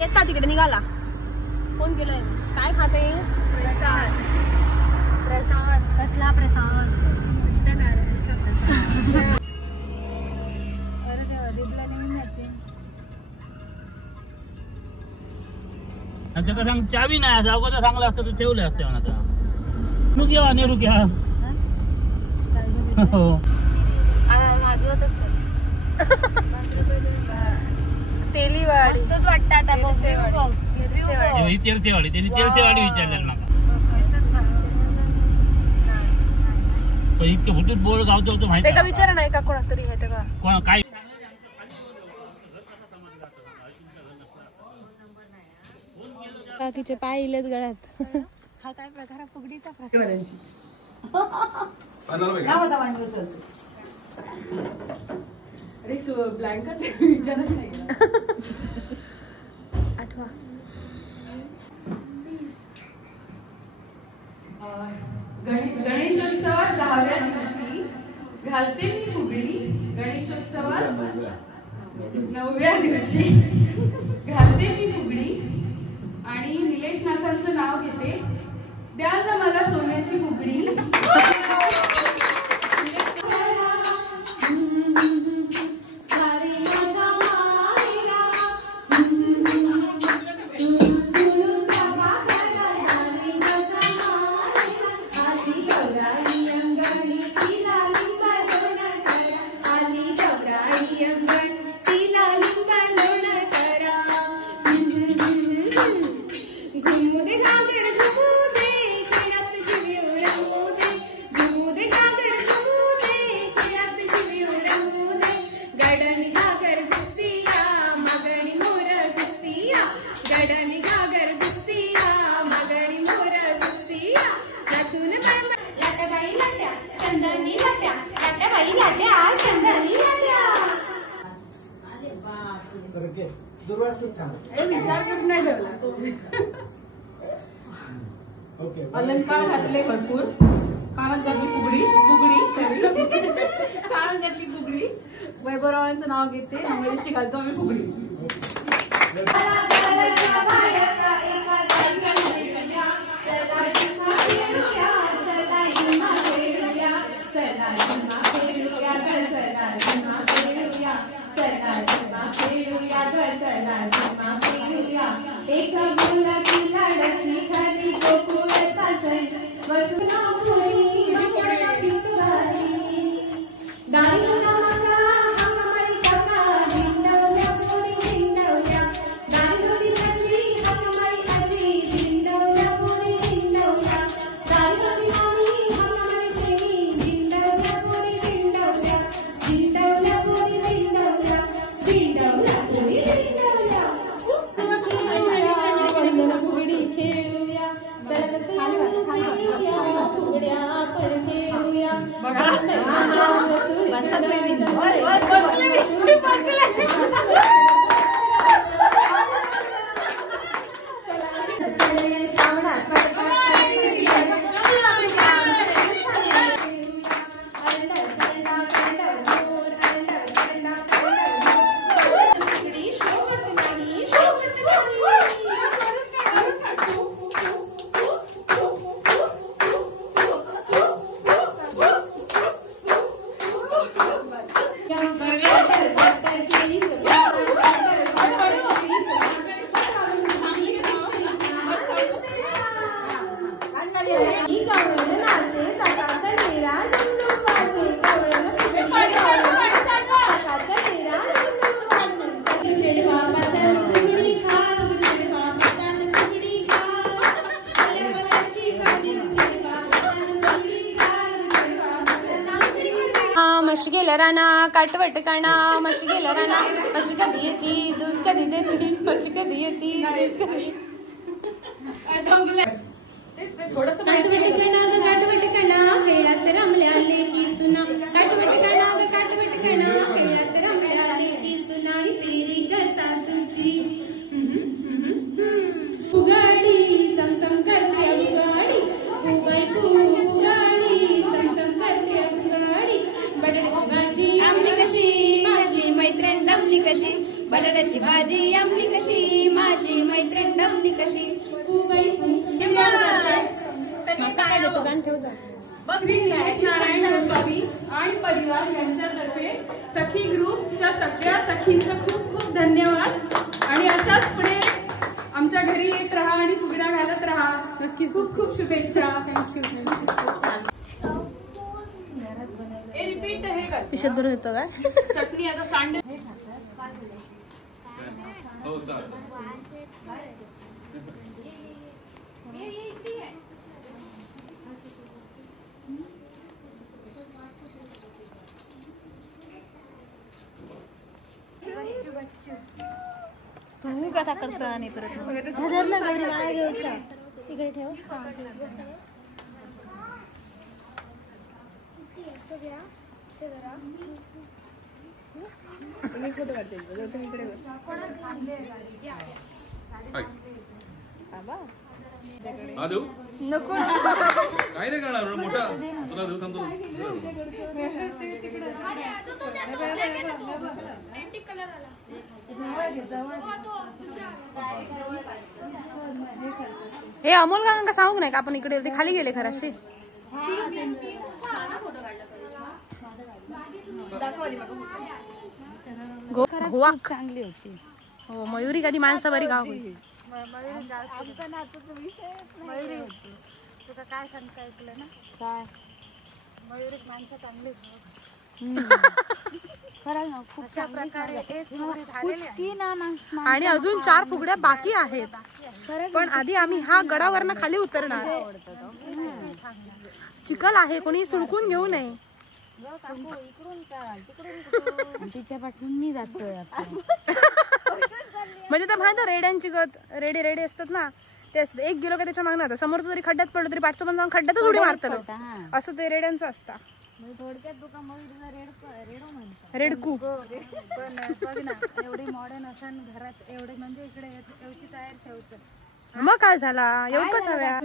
येता तिकडे निघाला. फोन केलाय. काय खातेस? प्रसाद. प्रसाद कसला प्रसाद? सत्यनारायणचा प्रसाद. अरे देवा, दिदीला नाही मिळते. त्याला सांग चावी नाही असं अगोदर चांगलं असतं तर ठेवलं असतं आता. रुक्या ने रुक्या. हो माझवतच तेलीवाडी मस्तच वाटतं आता. तेलचेवाडी त्यांनी तेलचेवाडी विचारलेलं मला. पण इतके फुटूत बोर्ड गावतो होतो माहिती का? विचार नाही का कोणा तरी माहिती का कोण काय काकीचे पाय इलेच गळ्यात. हा काय प्रकार? फुगडीचा प्रकार. ब्लँकच विचारच नाही. आठवा. गणेशोत्सवात 10व्या दिवशी घालते मी फुगडी. गणेशोत्सवात 9व्या दिवशी घालते मी फुगडी. आणि निलेश नाथांचं नाव घेते. द्याल ना मला सोन्याची बुगडी. अलंकार घातले भरपूर. कानात घातली फुगडी. कानात घातली फुगडी. वैभवरावांचं नाव घेते. अंग्रेजी घालतो आम्ही फुगडी. म्हशी गेल्या राना काटवट काना. म्हशी गेल्या राना. म्हशी कधी येते दूध कधी देते. म्हशी कधी येते थोडस काटवट काना खेळात रमल्या लेकी सुना. काटवट काना खेळात रमल्या लेकी सुना. पेरी ग सासूची उगाडी चमचम करते उगाडी. उगाडी चमचम करते उगाडी. बटाट्याची भाजी आमली कशी. माझी मैत्रीण दमली कशी. बटाट्याची भाजी आमली कशी, माझी मैत्रीण दमली कशी. काय देतो गाण ठेव जा. श्री निलेश नारायण स्वामी आणि परिवार यांच्यातर्फे सखी ग्रुपच्या सगळ्या सखींचं खूप खूप धन्यवाद. आणि अशाच पुढे आमच्या घरी येत राहा आणि फुगड्या घालत राहा. नक्की. खूप खूप शुभेच्छा. रिपीट हे कर. पिशत भरून येतो काय चटणी आता सांड. तू कथा करतो आणि परत झालं गौरी मला घ्यायचा इकडे ठेव. फोटो काढते नको काय नाही करणार मोठा तुला देऊ थांबतो. हे अमोल का सांगू नाही का आपण इकडे होते खाली गेले खराशी. गोवा चांगली होती. हो मयुरी कधी माणसं बरी गाव होती. तुला काय सांगता ऐकलं ना काय मयुरी माणसं चांगली आणि अजून 4 फुगड्या बाकी आहेत. पण आधी आम्ही हा गडावरनं खाली उतरणार. चिखल आहे कोणी सुळकून घेऊ नये. तिच्या पाठून मी जातोय म्हणजे तर माहिती रेड्यांची गत रेडे रेडे असतात ना ते असतात. 1 गेलो का त्याच्या मागणार समोरच जरी खड्ड्यात पडलो तरी पाठचं पण जाऊन खड्ड्यातच उडी मारतात असं ते रेड्यांचं असतं. रेडकू पण बघ ना एवढी मॉडर्न असन घरात एवढे म्हणजे इकडे एवढी तयार ठेवतात. मग काय झाला एवढंच हव्या.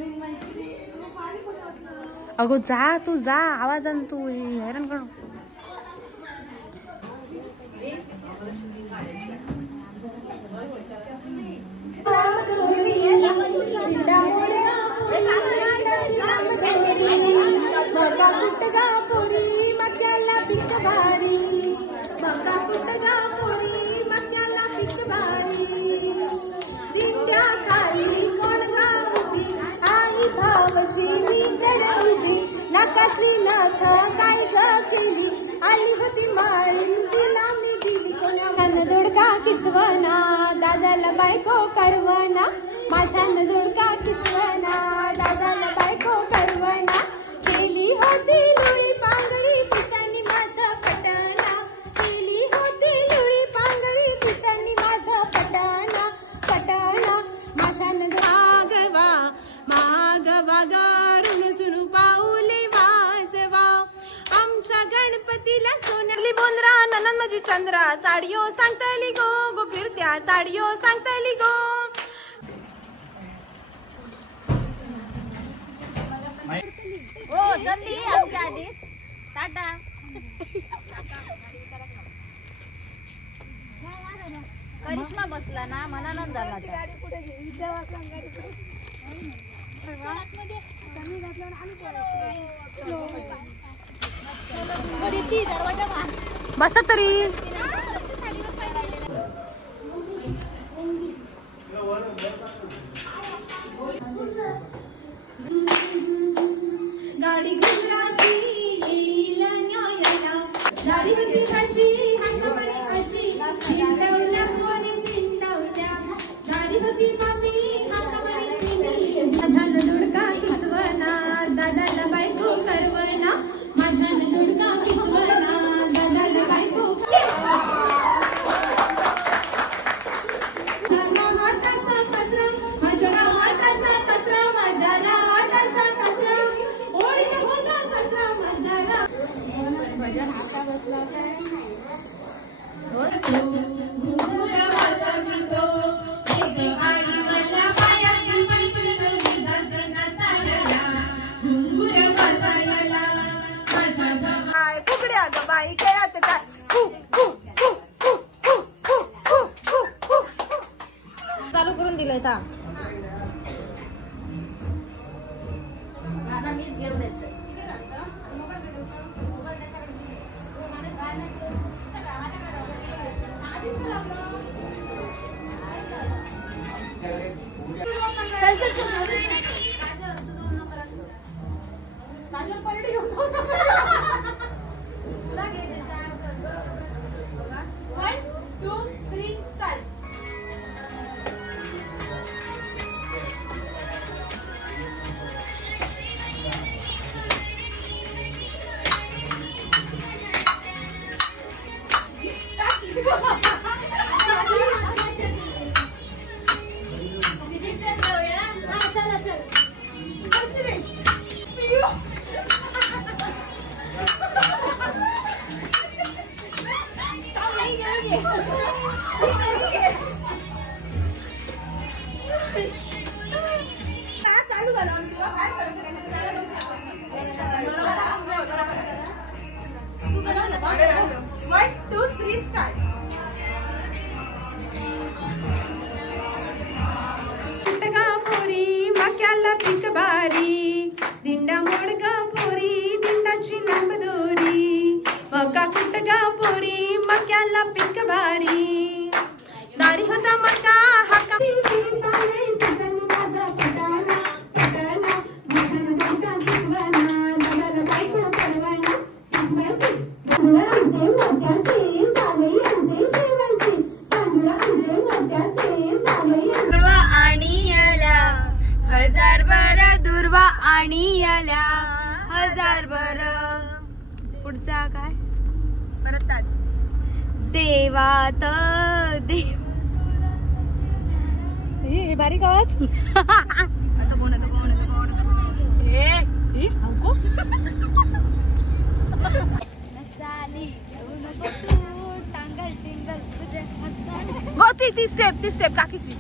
अगो जा तू जा आवाजान तू हैराण करू. दोडका किसवना दादाला बायको करवना माझ्या दोडका किसवना दादाला बायको करवना केली होती लुळी पांगडी तिच्यानी माझं पटना केली होती लुळी पांगडी तिच्यानी माझं पटना पटना माझ्या मागवा मागवा गरुण सुरू पाऊले वाजवा आमच्या गणपतीला सोनाली बोंद्रा ननन माझी चंद्रा साडियो सांगतली गो गो फिरत्या साडियो सांगतली गो. हो जल्दी आमच्या आधी टाटा. करिश्मा बसला ना मनानच झाला. बसा तरी गाडी गुजराची येईल न्यायाला गाडी होती भाजी हातामध्ये आजी तिंडवल्या कोणी तिंडवल्या गाडी होती मामी हातामध्ये तिंडली माझ्या दुडका किसवना दादाला बायको करवना माझ्या दुडका किसवना दादाला बायको माझ्या गावाचा कचरा माझ्या गावाचा कचरा ओढी होता कचरा माझ्या माझ्या हाता बसला चालू आहे मीच घेऊन द्यायचं दिंडा मोडगा पोरी दिंडाची लांब दोरी मका कुटगा पोरी मक्याला पीक बारी दारी होता मका हाका हजार बर दुर्वा आणि याला हजार बर पुढचा काय परत ताज देवात देव हे बारीक आवाज आता कोण हे हमको नसाली घेऊ नको तू टांगल टिंगल तुझे हात ती स्टेप काकीची